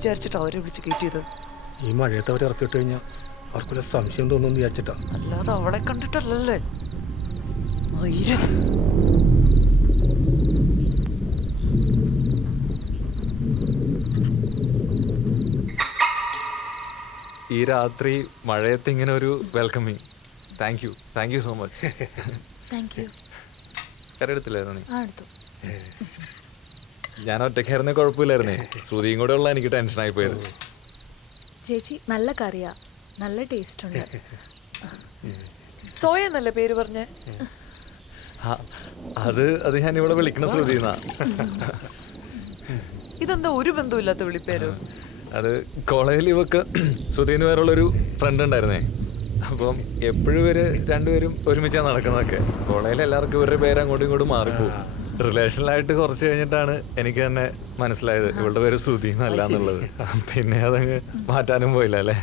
വിചാരിച്ചിട്ട് അവരെ വിളിച്ച് കയറ്റിയത്? ഈ മഴയത്ത് അവർ ഇറക്കിയിട്ട് കഴിഞ്ഞാൽ അവർക്കൊരു സംശയം തോന്നുന്നു വിചാരിച്ചിട്ടാ. അല്ലാതെ അവളെ കണ്ടിട്ടല്ലല്ലേ. മയിരൻ. ഈ രാത്രി മഴയത്ത് ഇങ്ങനെ ഒരു welcoming. Thank you so much. കരെടുത്തില്ലായിരുന്നു നീ? ഞാൻ ഒറ്റയ്ക്കായിരുന്നേ കുഴപ്പമില്ലായിരുന്നേ. ശ്രുതിയും കൂടെ ഉള്ള എനിക്ക് ടെൻഷനായി പോയത്. ചേച്ചി നല്ല കറിയാ, നല്ല ടേസ്റ്റ് ഉണ്ട്. സോയ എന്നല്ലേ പേര് പറഞ്ഞേ? അത് ഞാൻ ഇവിടെ വിളിക്കണ ശ്രുതിന്നാ. ഇതെന്താ ഒരു ബന്ധമില്ലാത്ത വിളിപ്പേര്? അത് കോളേജിൽ ഇവക്ക് ശ്രുതിന്ന് വേറുള്ളൊരു ഫ്രണ്ട് ഉണ്ടായിരുന്നേ. അപ്പം എപ്പോഴും ഇവര് രണ്ടുപേരും ഒരുമിച്ചാണ് നടക്കുന്നതൊക്കെ. കോളേജിൽ എല്ലാവർക്കും ഇവരുടെ പേര് അങ്ങോട്ടും ഇങ്ങോട്ടും മാറിപ്പോവും. റിലേഷനിലായിട്ട് കുറച്ച് കഴിഞ്ഞിട്ടാണ് എനിക്ക് തന്നെ മനസ്സിലായത് ഇവളുടെ പേര് ശ്രുതി എന്നല്ല എന്നുള്ളത്. പിന്നെ അതങ്ങ് മാറ്റാനും പോയില്ല അല്ലേ.